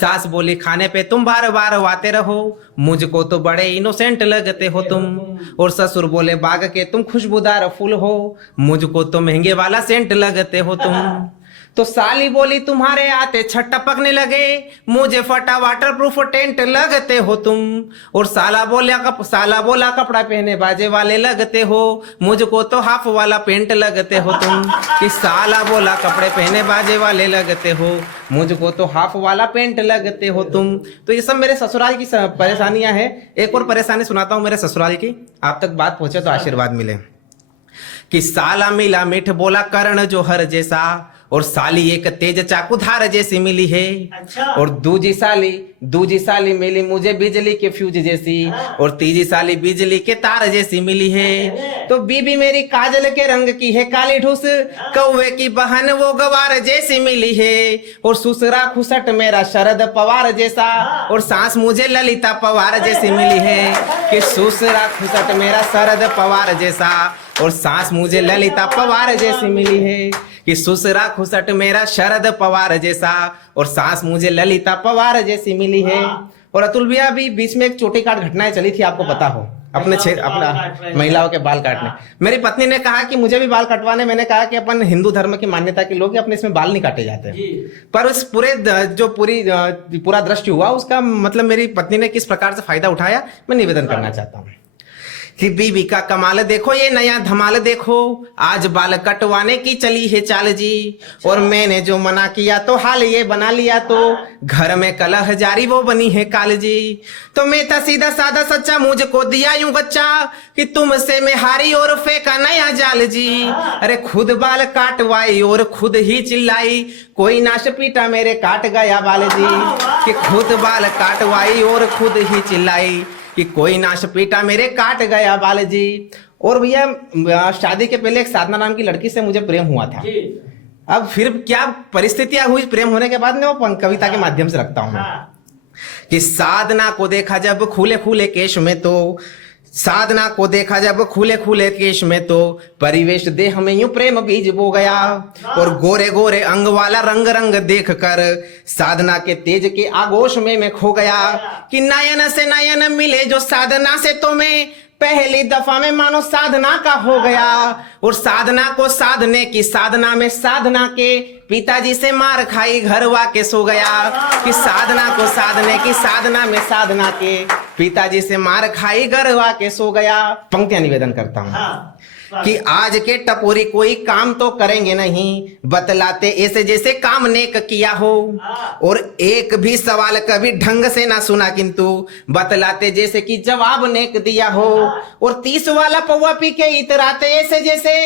सास बोली खाने पे तुम बार बार आते रहो, मुझको तो बड़े इनोसेंट लगते हो तुम। और ससुर बोले बाग के तुम खुशबूदार फूल हो, मुझको तो महंगे वाला सेंट लगते हो तुम। तो साली बोली तुम्हारे आते छत टपकने लगे, मुझे फटा वाटर प्रूफ टेंट लगते हो तुम। और साला बोला कपड़ा पहने बाजे वाले लगते हो, मुझको तो हाफ वाला पेंट लगते हो तुम। कि साला बोला कपड़े पहने बाजे वाले लगते हो, मुझको तो हाफ वाला पेंट लगते हो तुम। तो ये सब मेरे ससुराल की परेशानियां हैं। एक और परेशानी सुनाता हूँ मेरे ससुराल की, आप तक बात पहुंचे तो आशीर्वाद मिले। कि साला मिला मिठ बोला करण जोहर जैसा, और साली एक तेज चाकूधार जैसी मिली है। अच्छा। और दूजी साली मिली मुझे बिजली के फ्यूज जैसी, और तीजी साली बिजली के तार जैसी मिली है। तो बीबी मेरी काजल के रंग की है काली ढूस, कौवे की बहन वो गवार जैसी मिली है। और ससुरा खुसट मेरा शरद पवार जैसा, और सास मुझे ललिता पवार जैसी मिली है। कि ससुरा खुसट मेरा शरद पवार जैसा, और सास मुझे ललिता पवार जैसी मिली है। कि ससुरा खुसट मेरा शरद पवार जैसा, और सास मुझे ललिता पवार जैसी मिली है। और अतुल भैया अभी बीच में एक चोटी काट घटनाएं चली थी, आपको पता हो, अपना महिलाओं के बाल काटने। मेरी पत्नी ने कहा कि मुझे भी बाल कटवाने, मैंने कहा कि अपन हिंदू धर्म की मान्यता के लोग अपने इसमें बाल नहीं काटे जाते हैं। पर उस पूरा दृश्य हुआ उसका मतलब मेरी पत्नी ने किस प्रकार से फायदा उठाया, मैं निवेदन करना चाहता हूँ। कि बीबी का कमाल देखो, ये नया धमाल देखो, आज बाल कटवाने की चली है चाल जी। और मैंने जो मना किया तो हाल ये बना लिया, तो घर में कलह जारी वो बनी है काल जी। तो मैं था सीधा साधा सच्चा, मुझको दिया यूं बच्चा, कि तुमसे मैं हारी और फेंका नया जाल जी। अरे खुद बाल काटवाई और खुद ही चिल्लाई, कोई नाश पीटा मेरे काट गया बाल जी। कि खुद बाल काटवाई और खुद ही चिल्लाई, कि कोई नाश पीटा मेरे काट गया बाल जी। और भैया शादी के पहले एक साधना नाम की लड़की से मुझे प्रेम हुआ था। अब फिर क्या परिस्थितियां हुई प्रेम होने के बाद में, वो कविता के माध्यम से रखता हूं। कि साधना को देखा जब खुले खुले केश में, तो साधना को देखा जब खुले खुले केश में, तो परिवेश देह में यूं प्रेम बीज बो गया। और गोरे गोरे अंग वाला रंग रंग देख कर साधना के तेज के आगोश में मैं खो गया। कि नयन से नयन मिले जो साधना से, तो मैं पहली दफा में मानो साधना का हो गया। और साधना को साधने की साधना में साधना के पिताजी से मार खाई घर वाके सो गया। कि साधना को साधने की साधना में साधना के पिताजी से मार खाई घर वाके सो गया। पंक्तियां निवेदन करता हूँ। कि आज के टपोरी कोई काम तो करेंगे नहीं, बतलाते ऐसे जैसे काम नेक किया हो। और एक भी सवाल कभी ढंग से ना सुना, किंतु बतलाते जैसे कि जवाब नेक दिया हो। और 30 वाला पौवा पी के इतराते ऐसे जैसे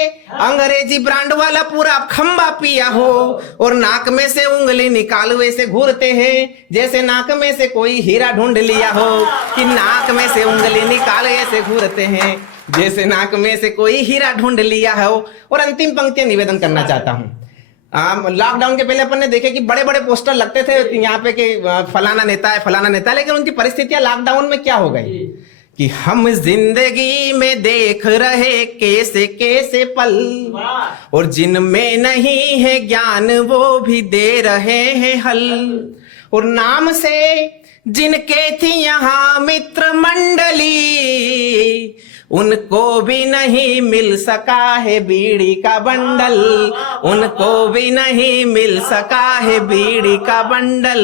अंग्रेजी ब्रांड वाला पूरा खंबा पिया हो। और नाक में से उंगली निकाल वैसे घूरते हैं जैसे नाक में से कोई हीरा ढूंढ लिया हो। कि नाक में से उंगली निकाल ऐसे घूरते हैं जैसे नाक में से कोई हीरा ढूंढ लिया हो। और अंतिम पंक्तियां निवेदन करना चाहता हूँ। लॉकडाउन के पहले अपन ने देखे कि बड़े बड़े पोस्टर लगते थे यहाँ पे कि फलाना नेता है फलाना नेता है, लेकिन उनकी परिस्थितियां लॉकडाउन में क्या हो गई। कि हम जिंदगी में देख रहे कैसे कैसे पल, और जिनमें नहीं है ज्ञान वो भी दे रहे हैं हल। और नाम से जिनके थी यहाँ मित्र मंडली, उनको भी नहीं मिल सका है बीड़ी का बंडल। उनको भी नहीं मिल सका है बीड़ी का बंडल।